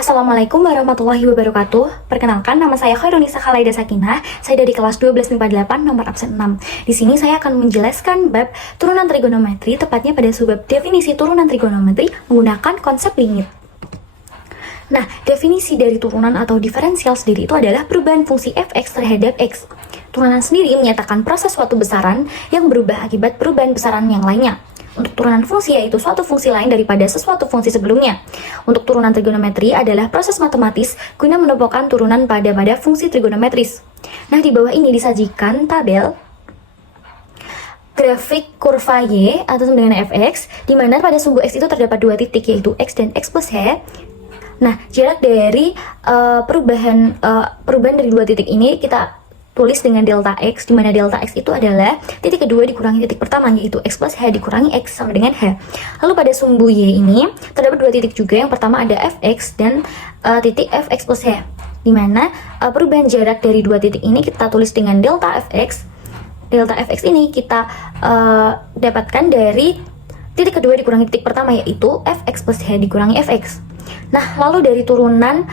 Assalamualaikum warahmatullahi wabarakatuh. Perkenalkan, nama saya Khairunisa Khalaida Sakinah. Saya dari kelas 12 MIPA 8 nomor absen 6. Di sini saya akan menjelaskan bab turunan trigonometri, tepatnya pada subbab definisi turunan trigonometri menggunakan konsep limit. Nah, definisi dari turunan atau diferensial sendiri itu adalah perubahan fungsi fx terhadap x. Turunan sendiri menyatakan proses suatu besaran yang berubah akibat perubahan besaran yang lainnya. Untuk turunan fungsi yaitu suatu fungsi lain daripada sesuatu fungsi sebelumnya. Untuk turunan trigonometri adalah proses matematis guna menemukan turunan pada fungsi trigonometris. Nah, di bawah ini disajikan tabel grafik kurva Y atau sama dengan fx, di mana pada sumbu x itu terdapat dua titik yaitu x dan x plus h. Nah, jarak dari perubahan dari dua titik ini kita tulis dengan delta x, di mana delta x itu adalah titik kedua dikurangi titik pertama, yaitu x plus h dikurangi x sama dengan h. Lalu pada sumbu y ini terdapat dua titik juga, yang pertama ada fx dan titik fx plus h, di mana perubahan jarak dari dua titik ini kita tulis dengan delta fx. Delta fx ini kita dapatkan dari titik kedua dikurangi titik pertama, yaitu fx plus h dikurangi fx. Nah, lalu dari turunan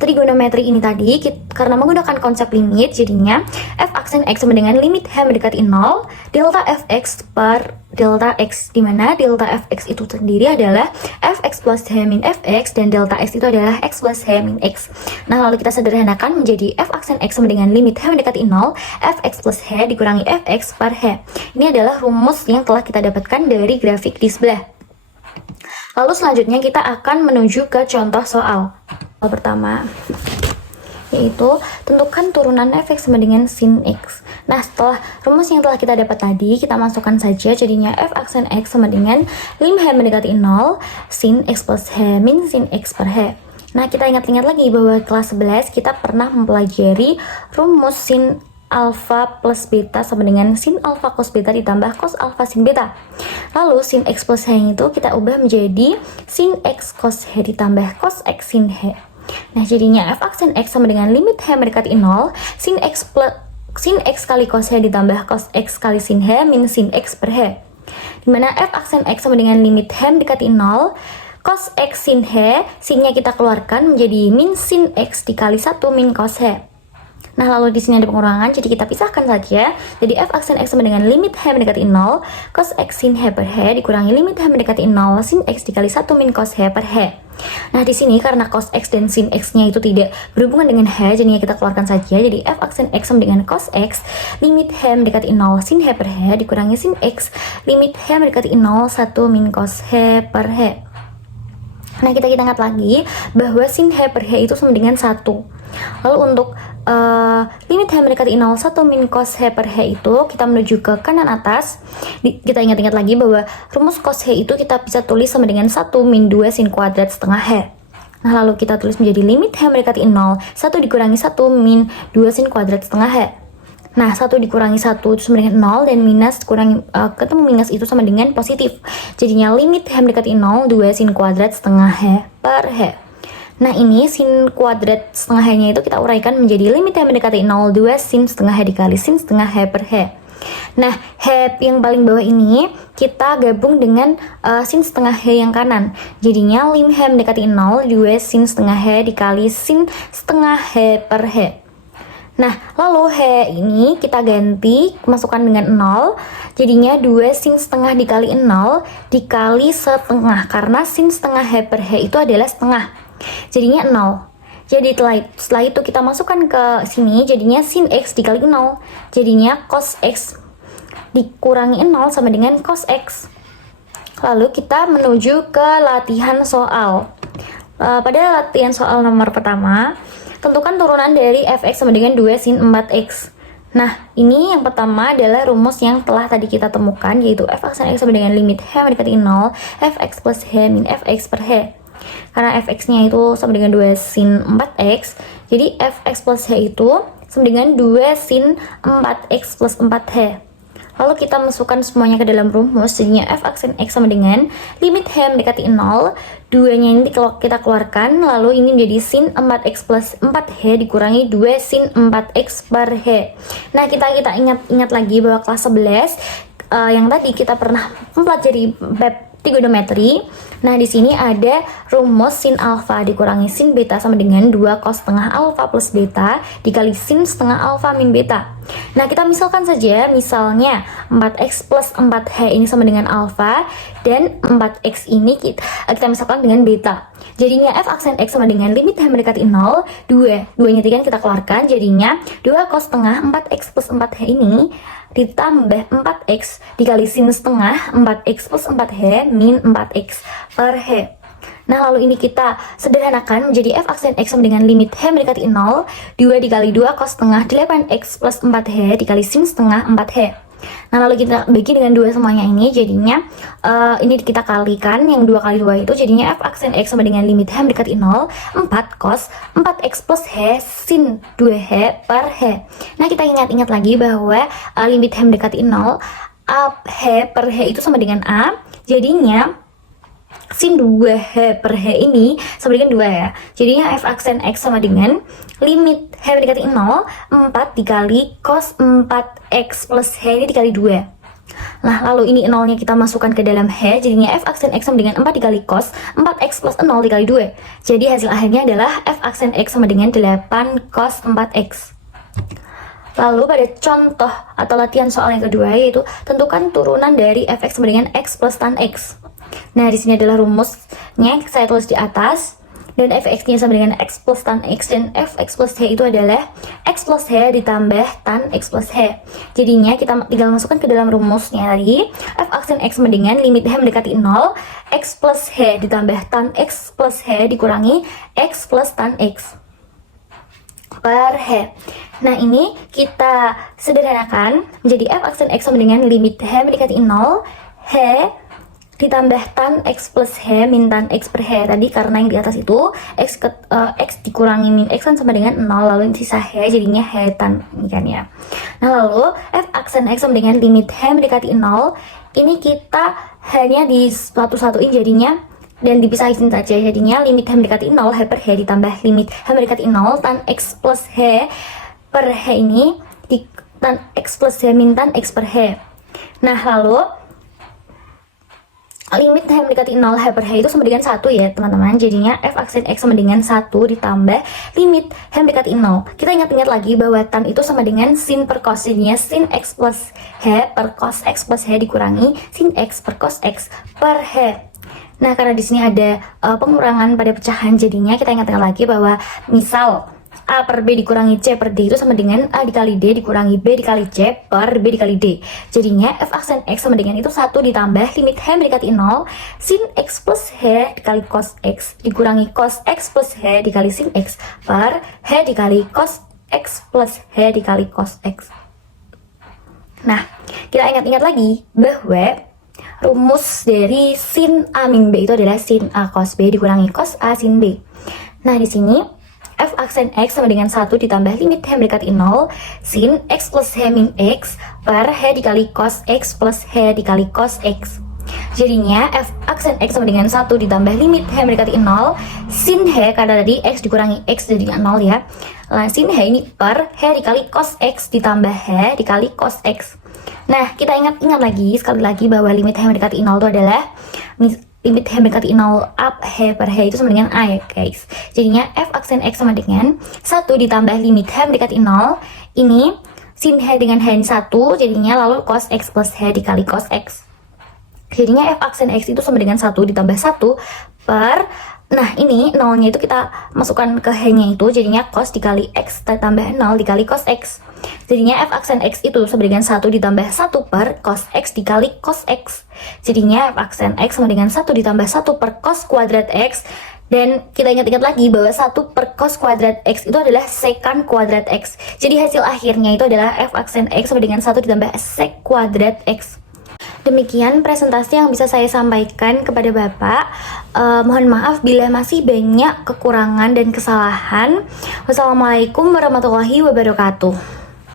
trigonometri ini tadi, karena menggunakan konsep limit, jadinya f aksen x sama dengan limit h mendekati 0, delta fx per delta x, di mana delta fx itu sendiri adalah fx plus h min fx, dan delta x itu adalah x plus h min x. Nah, lalu kita sederhanakan menjadi f aksen x sama dengan limit h mendekati 0, fx plus h dikurangi fx per h. Ini adalah rumus yang telah kita dapatkan dari grafik di sebelah. Lalu selanjutnya kita akan menuju ke contoh soal. Soal pertama, yaitu tentukan turunan fx sama dengan sin x. Nah, setelah rumus yang telah kita dapat tadi, kita masukkan saja, jadinya f aksen x sama dengan lim h mendekati 0, sin x plus h min sin x per h. Nah, kita ingat-ingat lagi bahwa kelas 11 kita pernah mempelajari rumus sin alfa plus beta sama dengan sin alfa cos beta ditambah cos alfa sin beta. Lalu sin x plus h itu kita ubah menjadi sin x cos h ditambah cos x sin h. Nah, jadinya f aksen x sama dengan limit h mendekati 0, sin x kali cos h ditambah cos x kali sin h min sin x per h. Dimana f aksen x sama dengan limit h mendekati 0, cos x sin h, sinnya kita keluarkan menjadi min sin x dikali 1 min cos h. Nah, lalu di sini ada pengurangan, jadi kita pisahkan saja. Jadi f aksen x sama dengan limit h mendekati 0, cos x sin h per h dikurangi limit h mendekati 0, sin x dikali 1 min cos h per h. Nah, di sini karena cos x dan sin x-nya itu tidak berhubungan dengan h, jadinya kita keluarkan saja. Jadi f aksen x sama dengan cos x, limit h mendekati 0, sin h per h dikurangi sin x, limit h mendekati 0, 1 min cos h per h. Nah, kita ingat lagi bahwa sin h per h itu sama dengan 1. Lalu untuk limit h mendekati 0, 1 min cos h per h itu kita menuju ke kanan atas. Kita ingat-ingat lagi bahwa rumus cos h itu kita bisa tulis sama dengan 1 min 2 sin kuadrat setengah h. Nah, lalu kita tulis menjadi limit h mendekati 0, 1 dikurangi 1 min 2 sin kuadrat setengah h. Nah, 1 dikurangi 1 itu sama dengan 0, dan minus ketemu minus itu sama dengan positif. Jadinya limit h mendekati 0, 2 sin kuadrat setengah h per h. Nah, ini sin kuadrat setengah h-nya itu kita uraikan menjadi limit h mendekati 0, 2 sin setengah h dikali sin setengah h per h. Nah, h yang paling bawah ini kita gabung dengan sin setengah h yang kanan. Jadinya lim h mendekati 0, 2 sin setengah h dikali sin setengah h per h. Nah, lalu h ini kita ganti, masukkan dengan 0, jadinya 2 sin setengah dikali 0 dikali setengah, karena sin setengah h per h itu adalah setengah, jadinya 0. Jadi setelah itu kita masukkan ke sini, jadinya sin x dikali 0, jadinya cos x dikurangi 0 sama dengan cos x. Lalu kita menuju ke latihan soal. Pada latihan soal nomor pertama, tentukan turunan dari fx sama dengan 2 sin 4x. Nah, ini yang pertama adalah rumus yang telah tadi kita temukan, yaitu f aksen x sama dengan limit h mendekati 0, fx plus h min fx per h. Karena fx-nya itu sama dengan 2 sin 4x, jadi fx plus h itu sama dengan 2 sin 4x plus 4h. Lalu kita masukkan semuanya ke dalam rumus, jadinya f aksen x sama dengan limit h mendekati 0, 2-nya ini kita keluarkan, lalu ini menjadi sin 4x plus 4h dikurangi 2 sin 4x per h. Nah, kita ingat lagi bahwa kelas 11 yang tadi kita pernah mempelajari bab trigonometri. Nah, di sini ada rumus sin alfa dikurangi sin beta sama dengan 2 cos setengah alfa plus beta dikali sin setengah alfa min beta. Nah, kita misalkan saja, misalnya 4x plus 4h ini sama dengan alfa, dan 4x ini kita misalkan dengan beta. Jadinya f aksen x sama dengan limit h mendekati 0, 2-nya kan kita keluarkan, jadinya 2 cos setengah 4x plus 4h ini ditambah 4x dikali sin setengah 4x plus 4h min 4x per h. Nah, lalu ini kita sederhanakan menjadi f aksen x sama dengan limit h mendekati 0, 2 dikali 2 cos setengah 8x plus 4h dikali sin setengah 4h. Nah, lalu kita bagi dengan 2 semuanya ini, jadinya ini kita kalikan, yang 2 kali 2 itu jadinya f aksen x sama dengan limit h mendekati 0, 4 cos 4x plus h sin 2h per h. Nah, kita ingat-ingat lagi bahwa limit h mendekati 0, h per h itu sama dengan a, jadinya sin 2h per h ini sama dengan 2 ya. Jadinya f aksen x sama dengan limit h mendekati 0, 4 dikali cos 4x plus h ini dikali 2. Nah, lalu ini 0-nya kita masukkan ke dalam h, jadinya f aksen x sama dengan 4 dikali cos 4x plus 0 dikali 2. Jadi hasil akhirnya adalah f aksen x sama dengan 8 cos 4x. Lalu pada contoh atau latihan soal yang kedua, yaitu tentukan turunan dari fx sama dengan x plus tan x. Nah, di sini adalah rumusnya, saya tulis di atas, dan fx-nya sama dengan x plus tan x, dan fx plus h itu adalah x plus h ditambah tan x plus h. Jadinya kita tinggal masukkan ke dalam rumusnya tadi, f aksen x sama dengan limit h mendekati 0, x plus h ditambah tan x plus h dikurangi x plus tan x per h. Nah, ini kita sederhanakan menjadi f aksen x sama dengan limit h mendekati 0, h ditambah tan x plus h min tan x per h. Tadi karena yang di atas itu x dikurangi min x kan sama dengan 0, lalu sisa h jadinya h tan ini kan ya. Nah, lalu f aksen x sama dengan limit h mendekati 0, ini kita hanya di satu-satuin jadinya dan dipisahin saja, jadinya limit h mendekati 0, h per h ditambah limit h mendekati 0 tan x plus h per h ini di tan x plus h min tan x per h. Nah, lalu limit h mendekati 0 h per h itu sama dengan 1 ya teman-teman. Jadinya f aksen x sama dengan 1 ditambah limit h mendekati 0. Kita ingat-ingat lagi bahwa tan itu sama dengan sin per cos, jadinya sin x plus h per cos x plus h dikurangi sin x per cos x per h. Nah, karena di sini ada pengurangan pada pecahan, jadinya kita ingat-ingat lagi bahwa misal A per B dikurangi C per D itu sama dengan A dikali D dikurangi B dikali C per B dikali D. Jadinya f aksen x sama dengan itu 1 ditambah limit h mendekati 0 sin x plus h dikali cos x dikurangi cos x plus h dikali sin x per h dikali cos x plus h dikali cos x. Nah, kita ingat-ingat lagi bahwa rumus dari sin A min B itu adalah sin A cos B dikurangi cos A sin B. Nah, di sini f aksen x sama dengan 1 ditambah limit h mendekati 0 sin x plus h min x per h dikali cos x plus h dikali cos x. Jadinya f aksen x sama dengan 1 ditambah limit h mendekati 0 sin h, karena tadi x dikurangi x jadinya 0 ya. Nah, sin h ini per h dikali cos x ditambah h dikali cos x. Nah, kita ingat-ingat lagi sekali lagi bahwa limit h mendekati 0 itu adalah limit h mendekati 0 up h per h itu sama dengan a ya guys. Jadinya f aksen x sama dengan 1 ditambah limit h mendekati 0, ini sin h dengan h 1 jadinya lalu cos x plus h dikali cos x. Jadinya f aksen x itu sama dengan 1 ditambah 1 per, nah ini 0-nya itu kita masukkan ke h-nya itu, jadinya cos dikali x tambah 0 dikali cos x. Jadinya f aksen x itu sama dengan 1 ditambah 1 per cos x dikali cos x. Jadinya f aksen x sama dengan 1 ditambah 1 per cos kuadrat x. Dan kita ingat-ingat lagi bahwa 1 per cos kuadrat x itu adalah secant kuadrat x. Jadi hasil akhirnya itu adalah f aksen x sama dengan 1 ditambah sec kuadrat x. Demikian presentasi yang bisa saya sampaikan kepada Bapak. Mohon maaf bila masih banyak kekurangan dan kesalahan. Wassalamualaikum warahmatullahi wabarakatuh.